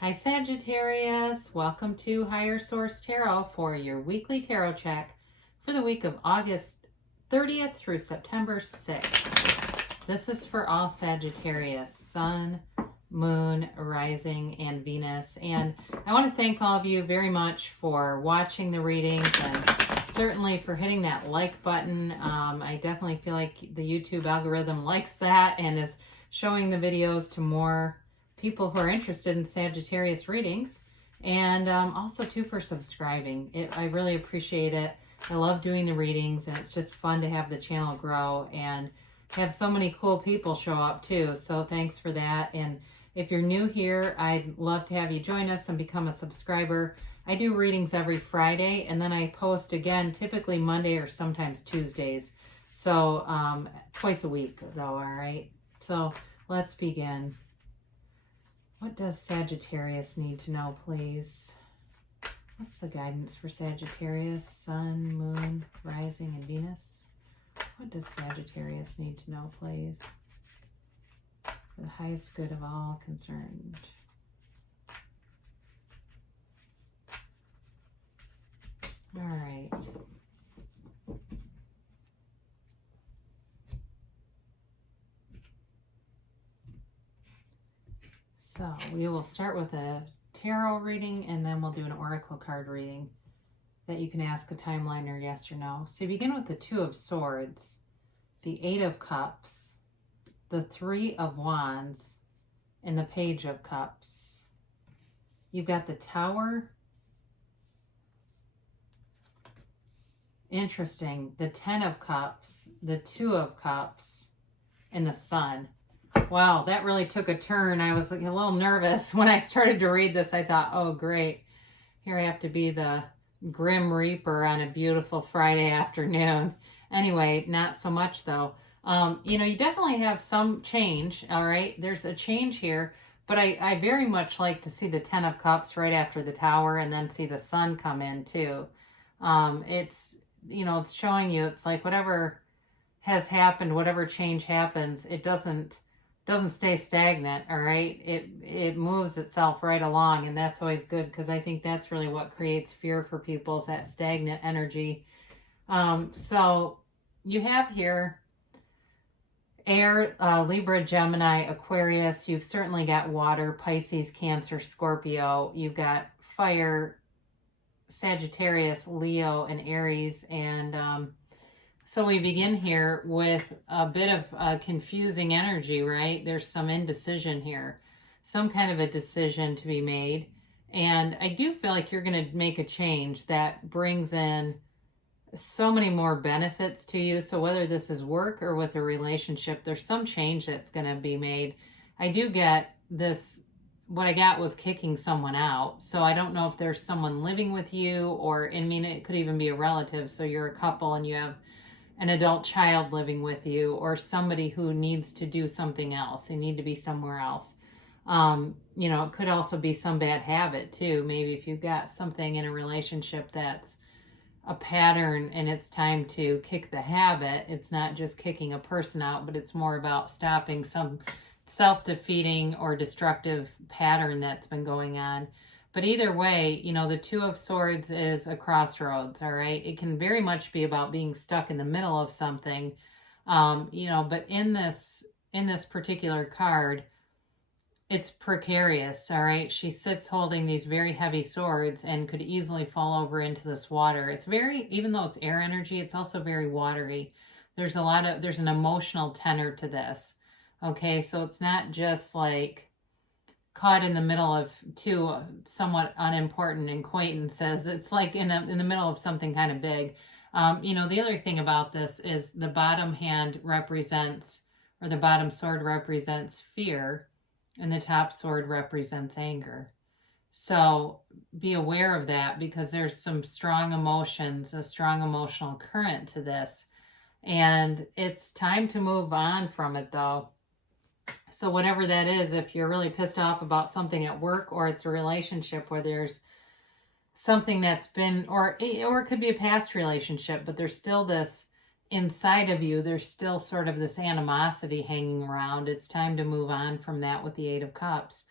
Hi Sagittarius, welcome to Higher Source Tarot for your weekly tarot check for the week of August 30th through September 6th. This is for all Sagittarius, Sun, Moon, Rising, and Venus. And I want to thank all of you very much for watching the readings and certainly for hitting that like button. I definitely feel like the YouTube algorithm likes that and is showing the videos to more people who are interested in Sagittarius readings, and also too for subscribing. I really appreciate it. I love doing the readings, and it's just fun to have the channel grow and have so many cool people show up too. So thanks for that. And if you're new here, I'd love to have you join us and become a subscriber. I do readings every Friday, and then I post again typically Monday or sometimes Tuesdays. So twice a week though, all right? So let's begin. What does Sagittarius need to know, please? What's the guidance for Sagittarius, Sun, Moon, Rising, and Venus? What does Sagittarius need to know, please? For the highest good of all concerned. All right. So we will start with a tarot reading, and then we'll do an oracle card reading that you can ask a timeline or yes or no. So you begin with the Two of Swords, the Eight of Cups, the Three of Wands, and the Page of Cups. You've got the Tower. Interesting. The Ten of Cups, the Two of Cups, and the Sun. Wow, that really took a turn. I was a little nervous when I started to read this. I thought, oh, great. Here I have to be the Grim Reaper on a beautiful Friday afternoon. Anyway, not so much though. You definitely have some change, all right? There's a change here, but I very much like to see the Ten of Cups right after the Tower and then see the Sun come in too. It's showing you, it's like whatever has happened, whatever change happens, it doesn't stay stagnant, all right? It moves itself right along, and that's always good because I think that's really what creates fear for people is that stagnant energy. So you have here air, Libra, Gemini, Aquarius. You've certainly got water, Pisces, Cancer, Scorpio. You've got fire, Sagittarius, Leo, and Aries, and so we begin here with a bit of confusing energy, right? There's some indecision here, some kind of a decision to be made. And I do feel like you're going to make a change that brings in so many more benefits to you. So whether this is work or with a relationship, there's some change that's going to be made. I do get this. What I got was kicking someone out. So I don't know if there's someone living with you, or, I mean, it could even be a relative. So you're a couple and you have an adult child living with you, or somebody who needs to do something else. They need to be somewhere else. It could also be some bad habit too. Maybe if you've got something in a relationship that's a pattern and it's time to kick the habit, it's not just kicking a person out, but it's more about stopping some self-defeating or destructive pattern that's been going on. But either way, the Two of Swords is a crossroads, all right? It can very much be about being stuck in the middle of something, but in this particular card, it's precarious, all right? She sits holding these very heavy swords and could easily fall over into this water. It's even though it's air energy, it's also very watery. There's an emotional tenor to this, okay? So it's not just like caught in the middle of two somewhat unimportant acquaintances. It's like in the middle of something kind of big. The other thing about this is the bottom hand represents, or the bottom sword represents fear, and the top sword represents anger. So be aware of that, because there's some strong emotions, a strong emotional current to this. And it's time to move on from it though. So whatever that is, if you're really pissed off about something at work, or it's a relationship where there's something that's been, or it could be a past relationship, but there's still this inside of you, there's still sort of this animosity hanging around. It's time to move on from that with the Eight of Cups.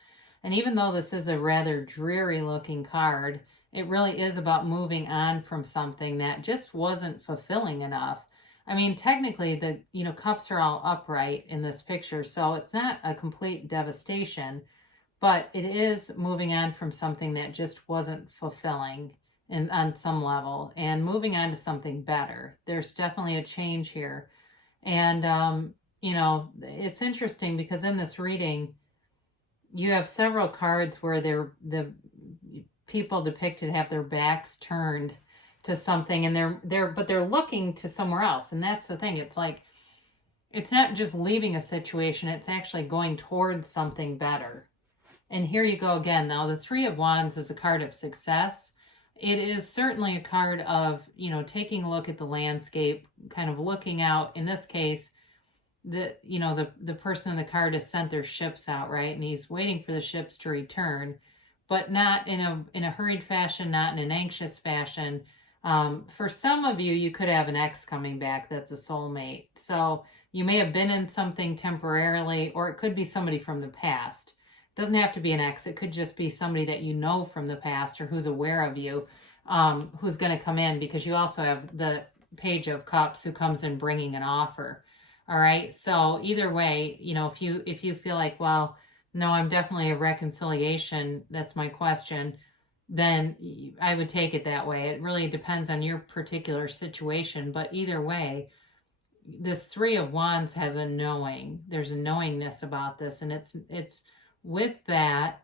And even though this is a rather dreary looking card, it really is about moving on from something that just wasn't fulfilling enough. I mean, technically the, cups are all upright in this picture, so it's not a complete devastation, but it is moving on from something that just wasn't fulfilling and on some level, and moving on to something better. There's definitely a change here. And it's interesting because in this reading you have several cards where the people depicted have their backs turned to something, and they're looking to somewhere else. And that's the thing. It's like, it's not just leaving a situation, it's actually going towards something better. And here you go again. Now, the Three of Wands is a card of success. It is certainly a card of, taking a look at the landscape, kind of looking out. In this case, the person in the card has sent their ships out, right? And he's waiting for the ships to return, but not in a hurried fashion, not in an anxious fashion. For some of you, you could have an ex coming back that's a soulmate. So you may have been in something temporarily, or it could be somebody from the past. It doesn't have to be an ex. It could just be somebody that you know from the past, or who's aware of you, who's going to come in, because you also have the Page of Cups who comes in bringing an offer. All right. So either way, if you feel like, well, no, I'm definitely a reconciliation, that's my question, then I would take it that way. It really depends on your particular situation. But either way, this Three of Wands has a knowing. There's a knowingness about this. And it's with that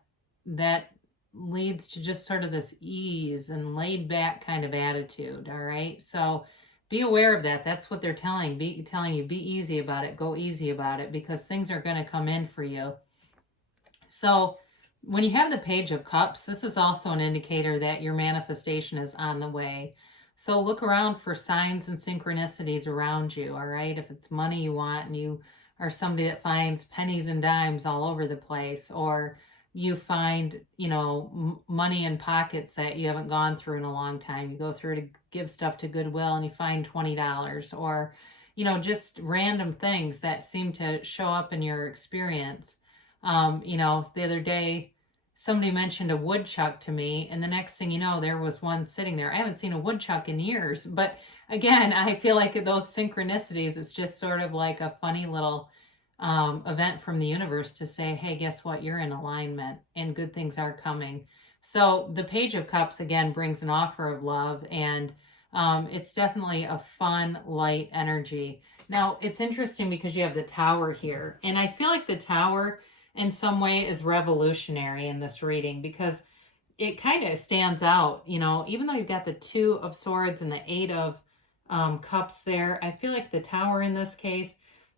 leads to just sort of this ease and laid back kind of attitude. All right. So be aware of that. That's what they're telling you. Be easy about it. Go easy about it, because things are going to come in for you. So when you have the Page of Cups, this is also an indicator that your manifestation is on the way. So look around for signs and synchronicities around you, all right? If it's money you want and you are somebody that finds pennies and dimes all over the place, or you find, money in pockets that you haven't gone through in a long time. You go through to give stuff to Goodwill and you find $20, or, just random things that seem to show up in your experience. The other day, somebody mentioned a woodchuck to me, and the next thing you know, there was one sitting there. I haven't seen a woodchuck in years, but again, I feel like those synchronicities, it's just sort of like a funny little event from the universe to say, hey, guess what? You're in alignment and good things are coming. So the Page of Cups, again, brings an offer of love, and it's definitely a fun, light energy. Now, it's interesting because you have the Tower here, and I feel like the Tower in some way is revolutionary in this reading, because it kind of stands out, even though you've got the Two of Swords and the Eight of Cups there. I feel like the Tower in this case,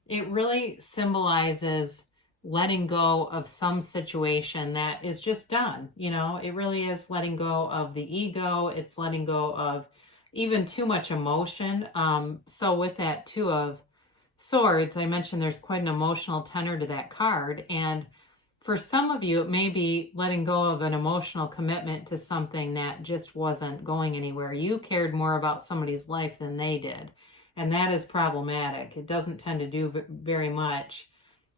it really symbolizes letting go of some situation that is just done. It really is letting go of the ego. It's letting go of even too much emotion. So with that Two of Swords, I mentioned there's quite an emotional tenor to that card. And for some of you, it may be letting go of an emotional commitment to something that just wasn't going anywhere. You cared more about somebody's life than they did. And that is problematic. It doesn't tend to do very much,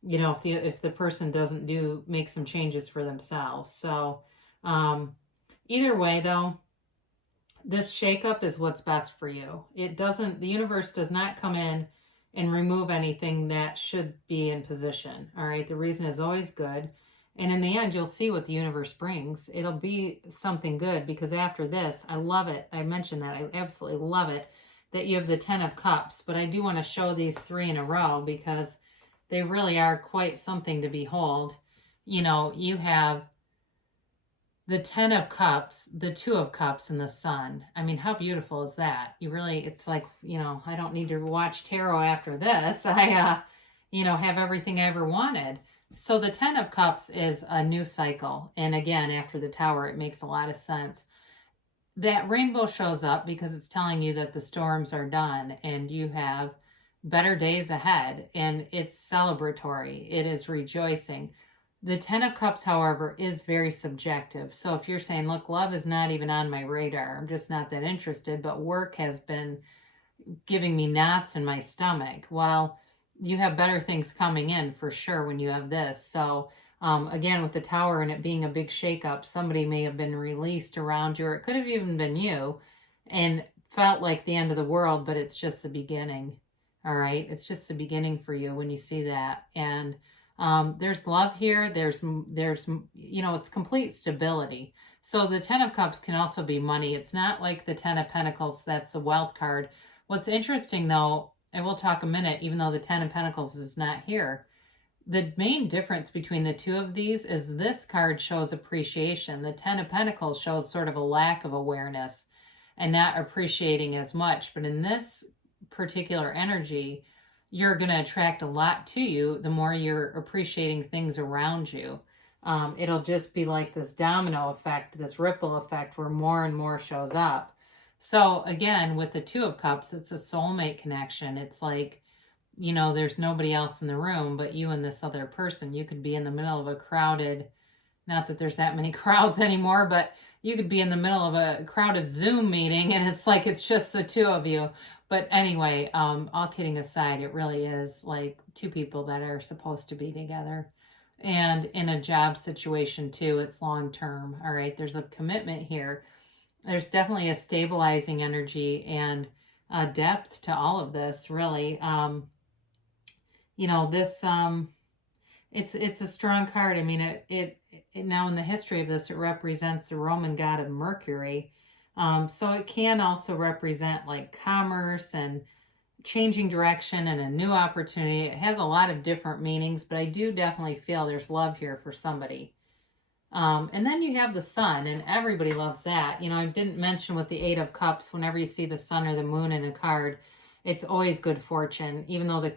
if the person doesn't make some changes for themselves. So either way, though, this shakeup is what's best for you. The universe does not come in and remove anything that should be in position. All right. The reason is always good. And in the end, you'll see what the universe brings. It'll be something good, because after this, I love it. I mentioned that. I absolutely love it that you have the Ten of Cups, but I do want to show these three in a row because they really are quite something to behold. You have the Ten of Cups, the Two of Cups, and the Sun. I mean, how beautiful is that? It's like, I don't need to watch tarot after this. I, have everything I ever wanted. So the Ten of Cups is a new cycle. And again, after the Tower, it makes a lot of sense. That rainbow shows up because it's telling you that the storms are done and you have better days ahead, and it's celebratory. It is rejoicing. The Ten of Cups, however, is very subjective. So if you're saying, look, love is not even on my radar, I'm just not that interested, but work has been giving me knots in my stomach. Well, you have better things coming in for sure when you have this. So Again, with the Tower and it being a big shakeup, somebody may have been released around you, or it could have even been you, and felt like the end of the world, but it's just the beginning. All right, it's just the beginning for you when you see that. And there's love here. There's it's complete stability. So the Ten of Cups can also be money. It's not like the Ten of Pentacles. That's the wealth card. What's interesting though, and we'll talk a minute, even though the Ten of Pentacles is not here, the main difference between the two of these is this card shows appreciation. The Ten of Pentacles shows sort of a lack of awareness and not appreciating as much. But in this particular energy, you're going to attract a lot to you the more you're appreciating things around you. It'll just be like this domino effect, this ripple effect where more and more shows up. So again, with the Two of Cups, it's a soulmate connection. It's like, there's nobody else in the room but you and this other person. You could be in the middle of a crowded, not that there's that many crowds anymore, but you could be in the middle of a crowded Zoom meeting and it's like it's just the two of you. But anyway, all kidding aside, it really is like two people that are supposed to be together. And in a job situation too, it's long term. All right, there's a commitment here. There's definitely a stabilizing energy and a depth to all of this, really. This it's a strong card. I mean, it now in the history of this, it represents the Roman god of Mercury. So it can also represent like commerce and changing direction and a new opportunity. It has a lot of different meanings, but I do definitely feel there's love here for somebody. And then you have the sun, and everybody loves that. I didn't mention with the Eight of Cups, whenever you see the sun or the moon in a card, it's always good fortune. Even though the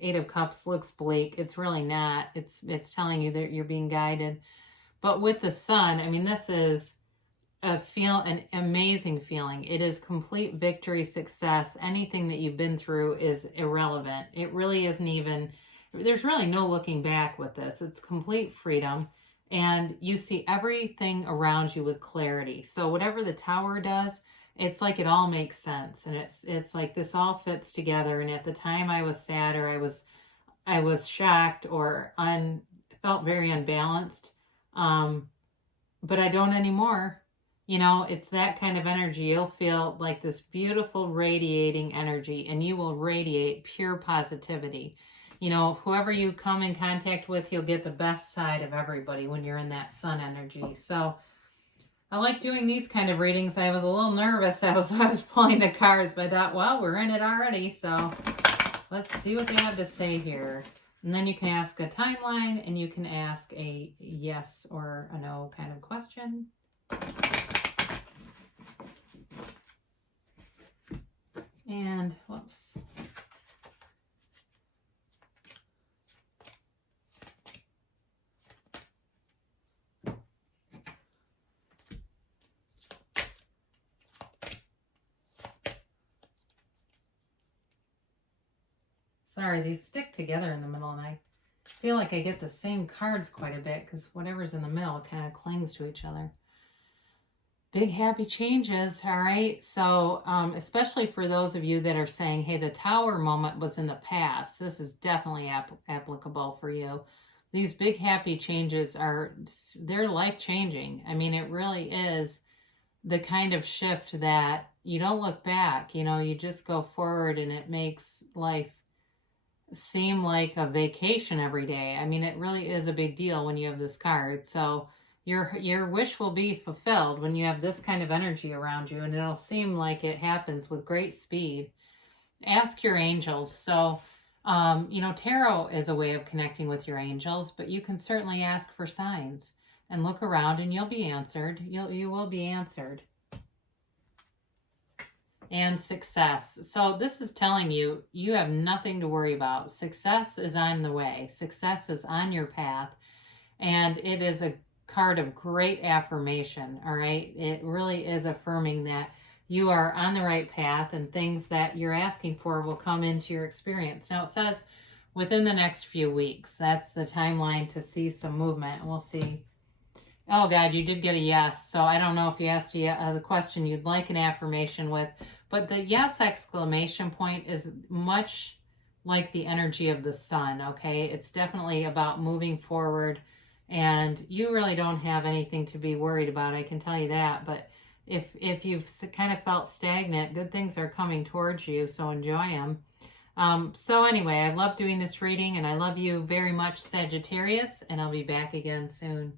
Eight of Cups looks bleak, it's really not. It's telling you that you're being guided. But with the sun, I mean, this is an amazing feeling. It is complete victory, success. Anything that you've been through is irrelevant. It really isn't even, there's really no looking back with this. It's complete freedom. And you see everything around you with clarity. So whatever the Tower does, it's like it all makes sense. And it's like this all fits together. And at the time I was sad, or I was shocked, or felt very unbalanced. But I don't anymore. It's that kind of energy. You'll feel like this beautiful radiating energy, and you will radiate pure positivity. Whoever you come in contact with, you'll get the best side of everybody when you're in that sun energy. So I like doing these kind of readings. I was a little nervous. I was pulling the cards, but I thought, well, we're in it already. So let's see what they have to say here. And then you can ask a timeline, and you can ask a yes or a no kind of question. And whoops. Sorry, these stick together in the middle, and I feel like I get the same cards quite a bit because whatever's in the middle kind of clings to each other. Big happy changes, all right? So especially for those of you that are saying, hey, the Tower moment was in the past, this is definitely applicable for you. These big happy changes they're life-changing. I mean, it really is the kind of shift that you don't look back, you just go forward, and it makes life seem like a vacation every day. I mean, it really is a big deal when you have this card. So your wish will be fulfilled when you have this kind of energy around you, and it'll seem like it happens with great speed. Ask your angels. So, tarot is a way of connecting with your angels, but you can certainly ask for signs and look around, and you'll be answered. You will be answered. And success. So this is telling you, you have nothing to worry about. Success is on the way. Success is on your path. And it is a card of great affirmation, all right? It really is affirming that you are on the right path, and things that you're asking for will come into your experience. Now it says within the next few weeks. That's the timeline to see some movement. We'll see. Oh God, you did get a yes. So I don't know if you asked the question you'd like an affirmation with, but the yes exclamation point is much like the energy of the sun, okay? It's definitely about moving forward, And you really don't have anything to be worried about, I can tell you that. But if you've kind of felt stagnant, good things are coming towards you, so enjoy them. So anyway, I love doing this reading, and I love you very much, Sagittarius, and I'll be back again soon.